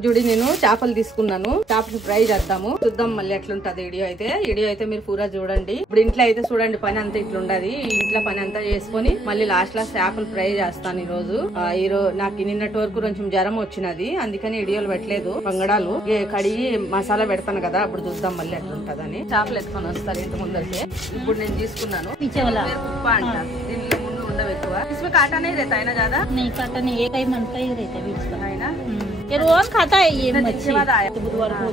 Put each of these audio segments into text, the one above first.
రోజు చూడి నేను చేపలు తీసుకున్నాను, చేపలు ఫ్రై చేద్దాము, చూద్దాం మళ్ళీ ఎట్లుంటది వీడియో అయితే మీరు పూరా చూడండి. ఇప్పుడు ఇంట్లో అయితే చూడండి పని అంతా ఇట్లుండది, ఇంట్లో పని అంతా చేసుకుని మళ్ళీ లాస్ట్ చేపలు ఫ్రై చేస్తాను. ఈ రోజు నాకు నిన్నటి వరకు కొంచెం జ్వరం వచ్చినది, అందుకని వీడియోలు పెట్టలేదు. బంగడాలు కడిగి మసాలా పెడతాను కదా, అప్పుడు చూద్దాం మళ్ళీ ఎట్లుంటదని. చేపలు ఎత్తుకొని వస్తారు ఇంటి ముందరికి. ఇప్పుడు నేను తీసుకున్నాను ఉప్ప అంట, దీనిలో ముందు ఉండవు ఎక్కువ. इसमें काटा नहीं रहता है ना ज्यादा? नहीं काटा नहीं, एक ही मनता ही रहता है बीच में, है ना। ये रोज खाता है ये मच्छी, तो बुधवार हो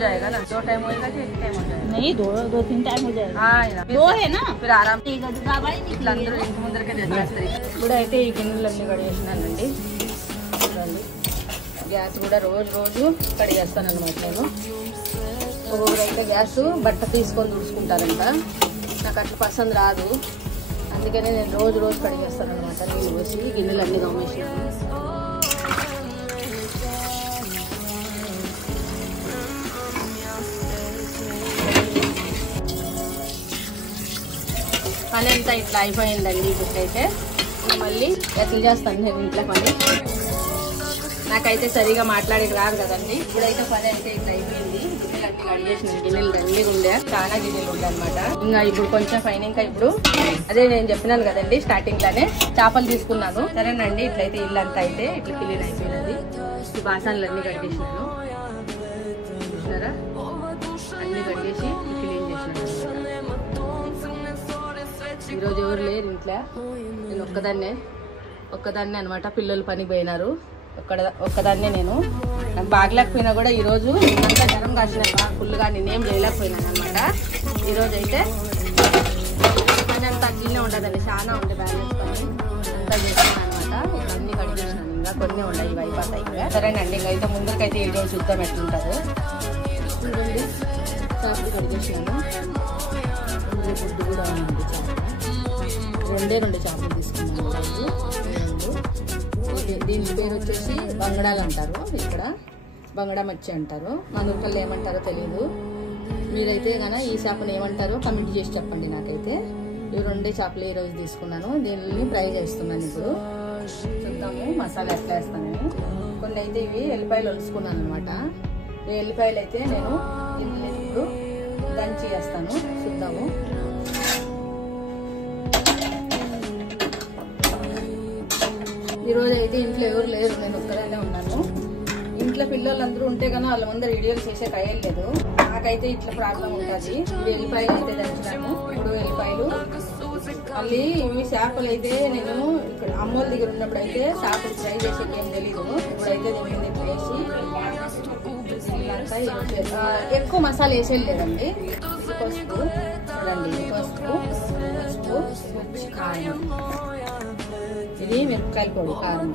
जाएगा ना। 2 टाइम होएगा कि 1 टाइम हो जाएगा? नहीं, 2-3 टाइम हो जाएगा। हाँ 2 है ना, फिर आराम అందరూ ఇంటి ముందరకే చేస్తారు. ఇప్పుడు అయితే ఈ గిన్నెలన్నీ కడిగేసినానండి. గ్యాస్ కూడా రోజు కడిగేస్తాను అనమాట నేను. ఒక్కొక్కరైతే గ్యాస్ బట్ట తీసుకొని తుడుచుకుంటారంట, నాకు అట్లా పసంद రాదు, అందుకనే నేను రోజు కడిగేస్తాను అనమాట. నీళ్ళు పోసి గిన్నెలు అన్ని తోమేసినాను. పని అంతా ఇట్లా అయిపోయిందండి. ఇప్పుడైతే మళ్ళీ ఎట్లా చేస్తాను నేను ఇంట్లో పని, నాకైతే సరిగా మాట్లాడేది రాదు కదండి. ఇప్పుడైతే పని అయితే ఇట్లా అయిపోయింది. గిన్నెలు అన్ని కడిగేసిన, గిన్నెలు దండిగా ఉండే, చాలా గిన్నెలు ఉండే అనమాట. ఇంకా ఇప్పుడు కొంచెం పైన ఇంకా ఇప్పుడు అదే నేను చెప్పినాను కదండి స్టార్టింగ్ లోనే, చేపలు తీసుకున్నాను. సరేనండి, ఇట్లయితే ఇల్లు అంతా అయితే ఇట్లా క్లీన్ అయిపోయినది. ఈ బాసనలు అన్ని కడిగేసినాను, చూసినారా, అన్ని కడిగేసి క్లీన్ చేసినాను. ఈరోజు ఎవరు లేరు ఇంట్లో, నేను ఒక్కదాన్నే అనమాట. పిల్లలు పనికి పోయినారు, ఒక్కదాన్నే నేను. నాకు బాగలేకపోయినా కూడా ఈరోజు అంతా జ్వరం కాసిన ఫుల్గా నేనేం చేయలేకపోయినాను అనమాట. ఈరోజు అయితే పని అంతా అట్లనే ఉండదండి, చాలా ఉండే బ్యాలెన్స్ పని అంతా చేస్తున్నాను అనమాట. ఇక అన్ని కడిగేసినాను, ఇంకా కొన్ని ఉన్నాయి, ఇవి అయిపోతాయి ఇంకా. సరేనండి, ఇంకైతే ముందుకైతే ఈ రోజు చూద్దాం ఎట్లుంటారు. చూడండి, చేపలు కడిగేసినాను. ఫుడ్ కూడా ఉంది, చేపలు 2 చేపలు తీసుకున్నాను ఈరోజు. దీని పేరు వచ్చేసి బంగడాలు అంటారు, ఇక్కడ బంగడా మచ్చి అంటారు, మనూర్కల్లో ఏమంటారో తెలియదు. మీరైతే కనుక ఈ చేపను ఏమంటారో కమెంట్ చేసి చెప్పండి నాకైతే. ఇవి 2 చేపలు ఈరోజు తీసుకున్నాను, దీనిని ఫ్రై చేస్తున్నాను. ఇప్పుడు చూద్దాము మసాలా ఎట్లా వేస్తానని. కొన్ని అయితే ఇవి ఎల్లిపాయలు ఒలుసుకున్నాను అనమాట. ఈ ఎల్లిపాయలు అయితే నేను ఇప్పుడు దంచి వేస్తాను, చూద్దాము. ఈరోజు అయితే ఇంట్లో ఎవరు లేరు, నేను ఒక్కదాన్నే ఉన్నాను. ఇంట్లో పిల్లలందరూ ఉంటే కన్నా వాళ్ళ ముందర వీడియోలు చేసే లేదు. నాకైతే ఇట్లా ప్రాబ్లం ఉంటుంది. ఇవి ఎల్లిపాయలు అయితే దంచుతాను. ఇప్పుడు ఎల్లిపాయలు మళ్ళీ ఇవి చేపలు అయితే నేను ఇక్కడ అమ్మోళ్ళ దగ్గర ఉన్నప్పుడు అయితే చేపలు ఫ్రై చేసేది ఏం తెలీదు. ఇప్పుడైతే దీని మీద వేసి ఎక్కువ మసాలా వేసేది లేదండి. పసుపు చూడండి, పసుపు కారం, ఇది మిరపకాయల పొడి, కారం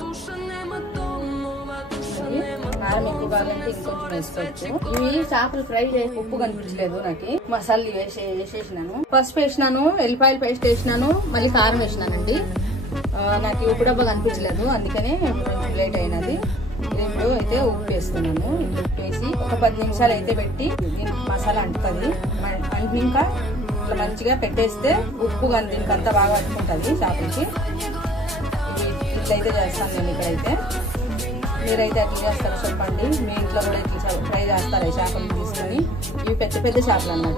ఎక్కువ కావాలంటే ఇంకొంచెం వేసుకోవచ్చు. ఇవి చేపలు ఫ్రై చేసి ఉప్పు కనిపించలేదు నాకు, మసాలా వేసేసినాను. పసుపు వేసినాను, ఎల్లిపాయల పేస్ట్ వేసినాను, మళ్ళీ కారం వేసినానండి. నాకు ఉప్పు డబ్బా కనిపించలేదు, అందుకనే కొంచెం లేట్ అయినది. ఇప్పుడు అయితే ఉప్పు వేస్తున్నాను. ఉప్పు వేసి ఒక 10 నిమిషాలు అయితే పెట్టి దీనికి మసాలా అంటుతుంది. ఇంకా ఇట్లా మంచిగా పెట్టేస్తే ఉప్పు కానీ దీనికి అంతా బాగా అంటుకుంటుంది చేపలకి. ఇట్లయితే చేస్తాను నేను ఇక్కడైతే. మీరైతే ఎట్లా చేస్తారో చెప్పండి, మీ ఇంట్లో కూడా ఇట్లా ఫ్రై చేస్తారా చేపలు తీసుకొని. ఇవి పెద్ద చేపలు అన్నమాట.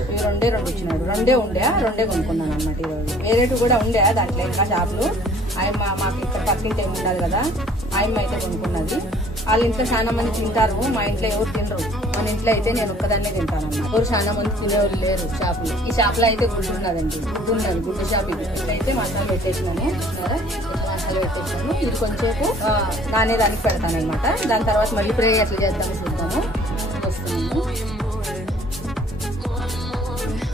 ఇవి 2 ఇచ్చినాడు, 2 ఉండే కొనుక్కున్నాను అనమాట ఈరోజు. వేరేటు కూడా ఉండే దాంట్లో ఇంకా చేపలు. ఆయమ్మ మాకు ఇక్కడ పక్కింటి ఏమి ఉండదు కదా, ఆయమ్మ అయితే కొనుక్కున్నది. వాళ్ళ ఇంట్లో చాలా మంది తింటారు, మా ఇంట్లో ఎవరు తినరు. మన ఇంట్లో అయితే నేను ఒక్కదాన్నే తింటాను అన్నమాట. ఎవరు చాలా మంది తినేవాళ్ళు లేరు చేపలు. ఈ చేపలు అయితే గుడ్డు ఉన్నదండి, గుడ్డు చేప. ఇట్లయితే మసాలా పెట్టేసినాను, మసాలా పెట్టేసినాను. ఇది కొంచెంసేపు నానేదానికి పెడతాను అనమాట. దాని తర్వాత మళ్ళీ ఫ్రై ఎట్లా చేద్దాము చూద్దాము. వస్తున్నాము,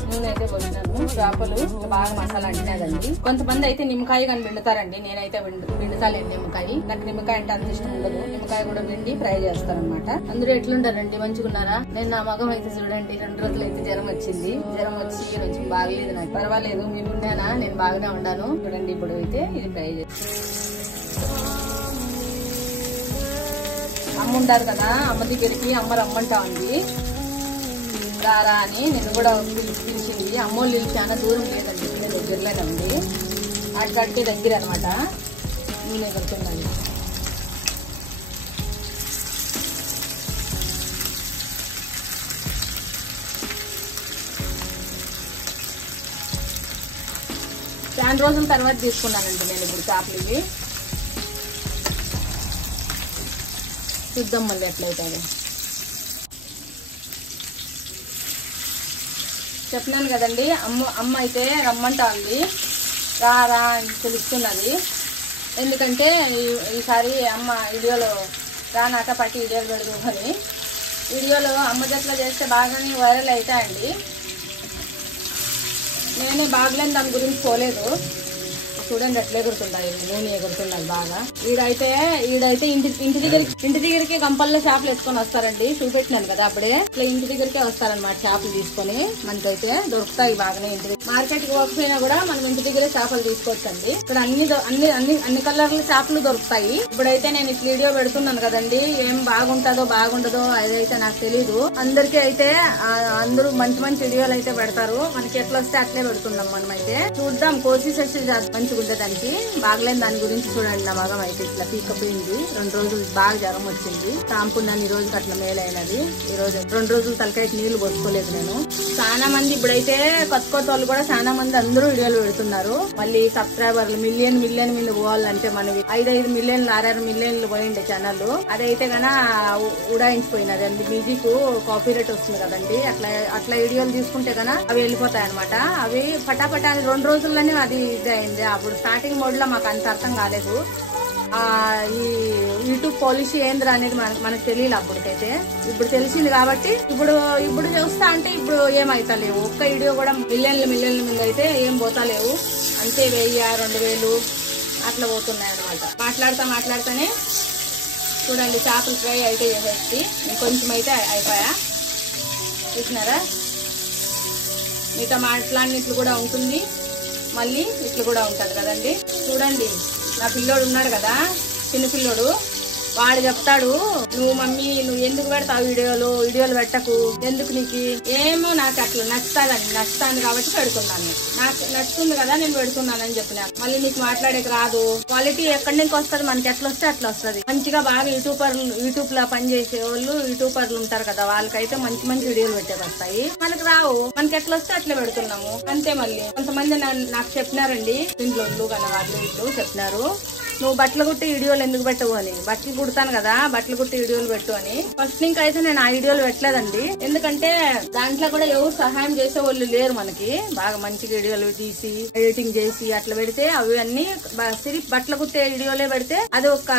నూనె అయితే పోసినాను. చేపలు బాగా మసాలా అంటున్నదండి. కొంతమంది అయితే నిమ్మకాయ కానీ పిండుతారండి, నేనైతే పిండుతాలేండి నిమ్మకాయ. నాకు నిమ్మకాయ అంటే అంత ఇష్టం ఉండదు. నిమ్మకాయ కూడా పిండి ఫ్రై చేస్తాను అనమాట. అందరూ ఎట్లుంటారండి, మంచిగున్నారా? నేను నా మగం అయితే చూడండి 2 రోజులు అయితే జ్వరం వచ్చింది. జ్వరం వచ్చి కొంచెం బాగలేదు, నాకు పర్వాలేదు. మీరు ఉన్నానా? నేను బాగానే ఉన్నాను. చూడండి ఇప్పుడు అయితే ఇది ఫ్రై చేస్తాను. అమ్మ ఉంటారు కదా, అమ్మ దగ్గరికి అమ్మ రమ్మంటా ఉంది రారా అని. నేను కూడా పిలిచింది. అమ్మోళ్ళు ఇల్లు చాలా దూరం లేదండి, దగ్గరలోనే ఉంది. అటుకడికే దగ్గర అనమాట. నూనె కడుతున్నాను. చాలా రోజుల తర్వాత తీసుకున్నానండి నేను ఇప్పుడు చేపలు ఇవి. చూద్దాం మళ్ళీ ఎట్లయితే. చెప్పినాను కదండి, అమ్మ అయితే రమ్మంటా ఉంది, రా అని పిలుస్తున్నది. ఎందుకంటే ఈసారి అమ్మ వీడియోలో రానాక పట్టి వీడియోలు పెడుతుందని. వీడియోలో అమ్మ జట్లా చేస్తే బాగానే వైరల్ అవుతాయండి. నేనే బాగలేని దాని గురించి పోలేదు. చూడండి ఎట్లా ఎగురుతుంటాయి, నూనె ఎగురుతున్నది బాగా. ఈడైతే ఇంటి దగ్గరికి గంపల్లో చేపలు వేసుకొని వస్తారండి. చూపెట్టినాను కదా అప్పుడే. ఇట్లా ఇంటి దగ్గరికే వస్తారనమాట చేపలు తీసుకొని. మనకైతే దొరుకుతాయి బాగానే. ఇంటి దగ్గర మార్కెట్ కి పోకపోయినా కూడా మనం ఇంటి దగ్గరే చేపలు తీసుకోవచ్చండి. ఇక్కడ అన్ని కలర్ల చేపలు దొరుకుతాయి. ఇప్పుడైతే నేను ఇట్లా వీడియో పెడుతున్నాను కదండి, ఏం బాగుండదో అదైతే నాకు తెలీదు. అందరికీ అయితే అందరూ మంచి మంచి వీడియోలు అయితే పెడతారు. మనకి ఎట్లా వస్తే అట్లే పెడుతున్నాం. మనం అయితే చూద్దాం, కోసి మంచి దానికి బాగలేని దాని గురించి చూడండి. నా మగం అయితే ఇట్లా పీకపోయింది. 2 రోజులు బాగా జ్వరం వచ్చింది. తాంపున్నాను ఈ రోజుకి అట్లా మేలైనది. ఈ రోజు 2 రోజులు తలకాయకి నీళ్లు పోసుకోలేదు నేను. చాలా మంది ఇప్పుడైతే కొత్త వాళ్ళు కూడా చాలా మంది అందరూ వీడియోలు పెడుతున్నారు. మళ్ళీ సబ్స్క్రైబర్లు మిలియన్ మీద పోవాలంటే మనకి 5 మిలియన్లు 6 మిలియన్లు పోయిండే ఛానల్. అదైతే గన ఉడాయించిపోయినది అండి. మ్యూజిక్ కాపీ రేట్ వస్తుంది కదండి. అట్లా వీడియోలు తీసుకుంటే గన అవి వెళ్ళిపోతాయి అనమాట. అవి పటాపటా 2 రోజుల్లోనే అది ఇది అయింది. అప్పుడు స్టార్టింగ్ మోడ్ లో మాకు అంత అర్థం కాలేదు. ఈ యూట్యూబ్ పాలసీ ఏంద్రా అనేది మనకు తెలియదు అప్పటికైతే. ఇప్పుడు తెలిసింది కాబట్టి ఇప్పుడు చూస్తా అంటే ఇప్పుడు ఏమైతలేవు. ఒక్క వీడియో కూడా మిలియన్ల మీద అయితే ఏం పోతలేవు. అంతే 1000-2000 అట్లా పోతున్నాయి అనమాట. మాట్లాడతానే చూడండి చేపలు ఫ్రై అయితే చేసేసి ఇంకొంచెం అయితే అయిపోయా. చూసినారా, మీతో మాట్లాడినట్లు కూడా ఉంటుంది, మళ్ళీ ఇట్లు కూడా ఉంటది కదండి. చూడండి, నా పిల్లోడు ఉన్నాడు కదా, చిన్న పిల్లోడు, వాడు చెప్తాడు, నువ్వు మమ్మీ నువ్వు ఎందుకు పెడతావు వీడియోలు పెట్టకు, ఎందుకు నీకు ఏమో నాకు అట్లా నచ్చుతాను కాబట్టి పెడుతున్నాను. నాకు నచ్చుతుంది కదా నేను పెడుతున్నానని చెప్పిన. మళ్ళీ నీకు మాట్లాడేకి రాదు, క్వాలిటీ ఎక్కడి నుంచి వస్తుంది, మనకి ఎట్లా వస్తే అట్లా వస్తుంది. మంచిగా బాగా యూట్యూబ్ లో పనిచేసే వాళ్ళు యూట్యూబర్లు ఉంటారు కదా, వాళ్ళకైతే మంచి వీడియోలు పెట్టేది వస్తాయి. మనకు రావు, మనకి ఎట్లా వస్తే అట్లా పెడుతున్నాము అంతే. మళ్ళీ కొంతమంది నాకు చెప్పినారండి, ఇంట్లో కానీ వాళ్ళు చెప్పినారు, నువ్వు బట్టలు కుట్టి వీడియోలు ఎందుకు పెట్టవు అని. బట్టలు కుడతాను కదా, బట్టలు కుట్టి వీడియోలు పెట్టు అని. ఫస్ట్ ఇంకా అయితే నేను ఆ వీడియోలు పెట్టలేదండి. ఎందుకంటే దాంట్లో కూడా ఎవరు సహాయం చేసే వాళ్ళు లేరు మనకి. బాగా మంచి వీడియోలు తీసి ఎడిటింగ్ చేసి అట్లా పెడితే అవి అన్ని సిరిప్ బట్టలు కుట్టే వీడియోలే పెడితే అది ఒక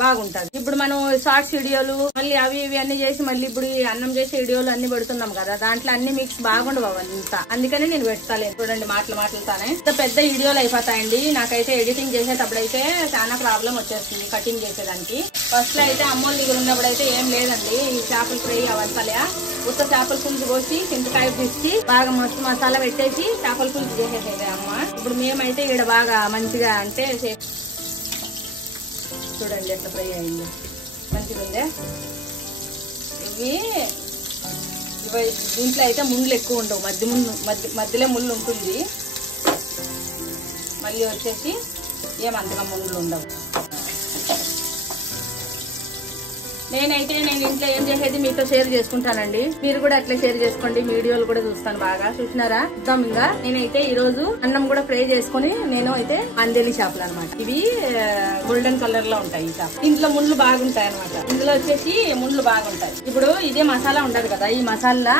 బాగుంటది. ఇప్పుడు మనం షార్ట్స్ వీడియోలు మళ్ళీ అవి ఇవి అన్ని చేసి మళ్ళీ ఇప్పుడు అన్నం చేసే వీడియోలు అన్ని పెడుతున్నాం కదా, దాంట్లో అన్ని మిక్స్ బాగుండవు అంత. అందుకని నేను పెడతాను. చూడండి మాట్లాడతానే పెద్ద వీడియోలు అయిపోతాయండి. నాకైతే ఎడిటింగ్ చేసేటప్పుడు అయితే చాలా ప్రాబ్లం వచ్చేస్తుంది కటింగ్ చేసేదానికి. ఫస్ట్ లో అయితే అమ్మోళ్ళ దగ్గర ఉన్నప్పుడు అయితే ఏం లేదండి, ఈ చేపల ఫ్రై అవంతలే ఉత్త చేపల పులుసు పోసి చింతకాయ పిచ్చి బాగా మస్తు మసాలా పెట్టేసి చేపల పులుసు చేసేసేది అమ్మ. ఇప్పుడు మేమైతే ఇక్కడ బాగా మంచిగా అంటే చూడండి ఎట్లా ఫ్రై అయింది, మంచిగా ఉందే. దీంట్లో అయితే ముళ్ళు ఎక్కువ ఉండవు, మధ్యలో ముళ్ళు ఉంటుంది. మళ్ళీ వచ్చేసి ఏమంతగా ముళ్ళు ఉండవు. నేను ఇంట్లో ఏం చేసేది మీతో షేర్ చేసుకుంటానండి. మీరు కూడా అట్లా షేర్ చేసుకోండి. మీ వీడియోలు కూడా చూస్తాను బాగా. చూసినారా, చూద్దాం. ఇంకా నేనైతే ఈ రోజు అన్నం కూడా ఫ్రై చేసుకుని నేను అయితే అందేలి చేపలు అనమాట. ఇవి గోల్డెన్ కలర్ లో ఉంటాయి ఈ చేపలు. ఇంట్లో ముళ్ళు బాగుంటాయి అనమాట. ఇందులో వచ్చేసి ముళ్ళు బాగుంటాయి. ఇప్పుడు ఇదే మసాలా ఉండదు కదా, ఈ మసాలా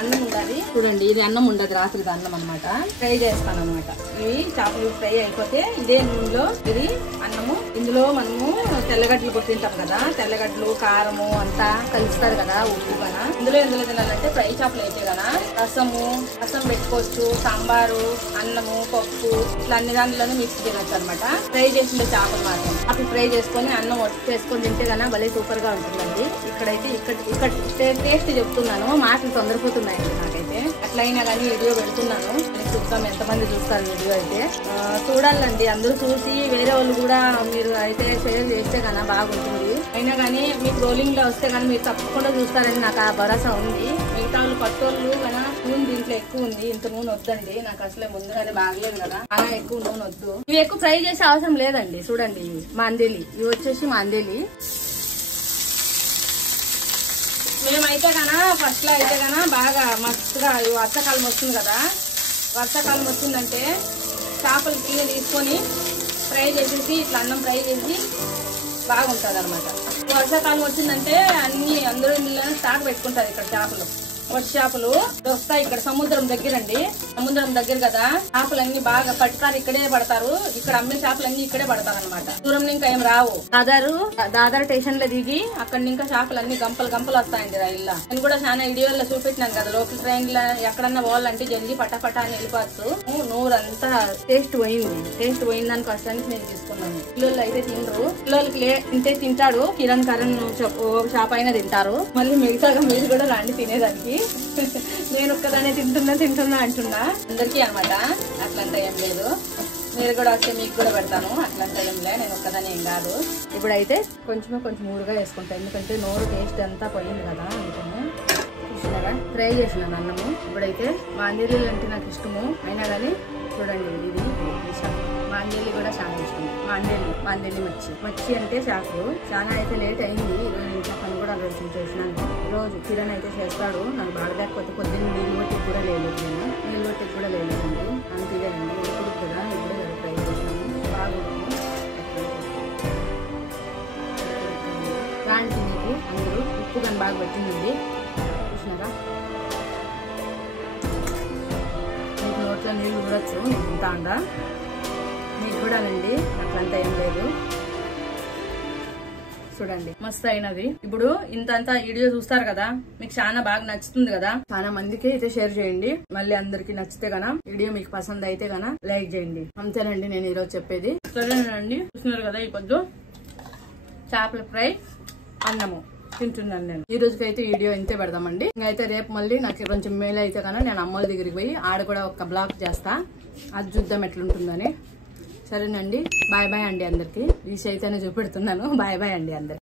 అన్నం ఉండాలి. చూడండి, ఇది అన్నం ఉండదు, రాత్రిది అన్నం అనమాట. ఫ్రై చేస్తాను అనమాట. ఇవి చేపలు ఫ్రై అయిపోతే ఇదే నూనెలో ఇది అన్నము. ఇందులో మనము తెల్లగడ్డలు కొట్టింటాం కదా, తెల్లగడ్డలు కారము అంతా కలుస్తారు కదా, ఉప్పు కన. ఇందులో ఎందులో తినాలంటే ఫ్రై చేపలు అయితే కదా రసం పెట్టుకోవచ్చు, సాంబారు, అన్నము, పప్పు ఇట్లా అన్ని దాంట్లోనే మిక్స్ తినొచ్చు అనమాట. ఫ్రై చేసిన చేపలు మాత్రం అప్పుడు ఫ్రై చేసుకొని అన్నం చేసుకొని తింటే కన్నా భలే సూపర్ గా ఉంటుందండి. ఇక్కడైతే ఇక్కడ టేస్ట్ చెప్తున్నాను, మాటలు తొందరపోతున్నాయండి నాకైతే. అట్లయినా కానీ వీడియో పెడుతున్నాను, చూస్తాం ఎంతమంది చూస్తారు వీడియో అయితే. చూడాలండి అందరూ చూసి వేరే వాళ్ళు కూడా మీరు అయితే షేర్ చేస్తే కన్నా బాగుంటుంది. అయినా కానీ మీకు రోలింగ్ లో వస్తే కానీ మీరు తప్పకుండా చూస్తారని నాకు ఆ భరోసా ఉంది. మిగతా వాళ్ళు కొత్త వాళ్ళు కదా, నూనె దీంట్లో ఎక్కువ ఉంది, ఇంత నూనె వద్దండి నాకు అసలే, ముందుగానే బాగలేదు కదా, అలా ఎక్కువ నూనె వద్దు. ఇవి ఎక్కువ ఫ్రై చేసే అవసరం లేదండి. చూడండి, మాందేలి ఇవి వచ్చేసి మాందేలి. మేమైతే కన్నా ఫస్ట్ లో అయితే కన్నా బాగా మస్తుగా వర్షాకాలం వస్తుంది కదా, వర్షాకాలం వచ్చిందంటే చేపలు తీసుకొని ఫ్రై చేసేసి ఇట్లా అన్నం ఫ్రై చేసి బాగుంటది అనమాట. వర్షాకాలం వచ్చిందంటే అందరూ ఇందులోనే స్టాక్ పెట్టుకుంటారు. ఇక్కడ చేపలు వర్ష చేపలు వస్తాయి. ఇక్కడ సముద్రం దగ్గర అండి, సముద్రం దగ్గర కదా, చేపలన్నీ బాగా పట్టుతారు. ఇక్కడే పడతారు. ఇక్కడ అమ్మే చేపలన్నీ ఇక్కడే పడతారు అనమాట. దూరం ఇంకా ఏం రావు. దాదారు స్టేషన్ లో దిగి అక్కడ ఇంకా చేపలన్నీ గంపలు వస్తాయండి రైల్లో. నేను కూడా చాలా వీడియోలో చూపెట్టినాను కదా. లోకల్ ట్రైన్ లో ఎక్కడన్నా పోవాలంటే జల్దీ పటాపటా అని వెళ్ళిపోవచ్చు. నూరంతా టేస్ట్ పోయిందని కష్టానికి నేను తీసుకున్నాను. పిల్లలు అయితే తినరు. పిల్లలకి తింటే తింటాడు. కిరణ్ షాప్ అయినా తింటారు. మళ్ళీ మిగతాగా మీరు కూడా రండి తినేదానికి. నేను ఒక్కదానే తింటున్నా అంటున్నా అందరికీ అనమాట. అట్లంతా ఏం లేదు. మీరు కూడా వస్తే మీకు కూడా పెడతాను. అట్లంతా ఏం లే, నేను ఒక్కదానే ఏం కాదు. ఇప్పుడైతే కొంచెం ఊరుగా వేసుకుంటాను. ఎందుకంటే నోరు టేస్ట్ అంతా పోయింది కదా. అందుకని చూసినారా ఫ్రై చేసినాను అన్నము. ఇప్పుడైతే మాంజేలీలు అంటే నాకు ఇష్టము. అయినా కానీ చూడండి ఇది మాంజేలి కూడా చాలా ఇష్టం. మాంజేలి మచ్చి అంటే చేపలు. చాలా అయితే లేట్ అయింది. ఈరోజు ఇంట్లో పని కూడా రోజు చేసినాను. రోజు కిరణ్ అయితే చేస్తాడు. నాకు బాగా లేకపోతే పొద్దున్న నీళ్ళు పట్టికి కూడా లేదండి. అంతేగానండి ఎప్పుడు కదా ఇప్పుడు ఫ్రై చేసినాను. బాగుంటుంది రాండి తినేకి. అందరూ ఉప్పు కానీ బాగా పట్టిందండి. చూసినారా మీకు నోట్లో నీళ్ళు చూడొచ్చు. ఇంత అండా మీకు చూడాలండి. అట్లంతా ఏం లేదు. చూడండి మస్తు అయినది. ఇప్పుడు ఇంతంతా వీడియో చూస్తారు కదా, మీకు చాలా బాగా నచ్చుతుంది కదా. చాలా మందికి అయితే షేర్ చేయండి. మళ్ళీ అందరికి నచ్చితే గన వీడియో మీకు పసంద్ అయితే గన లైక్ చేయండి. అంతేనండి నేను ఈరోజు చెప్పేది. సరేనండి చూస్తున్నారు కదా, ఈ పొద్దు చేపల ఫ్రై అన్నము తింటున్నాను నేను. ఈ రోజుకైతే వీడియో ఇంతే పెడదామండి. ఇంకైతే రేపు మళ్ళీ నాకు కొంచెం మేలు అయితే కన్నా నేను అమ్మోళ్ళ దగ్గరికి పోయి ఆడ కూడా ఒక బ్లాగ్ చేస్తా. అది చూద్దాం ఎట్లుంటుందని. సరేనండి, బాయ్ బాయ్ అండి అందరికి. ఈ చైతన్య చూపెడుతున్నాను. బాయ్ బాయ్ అండి అందరికి.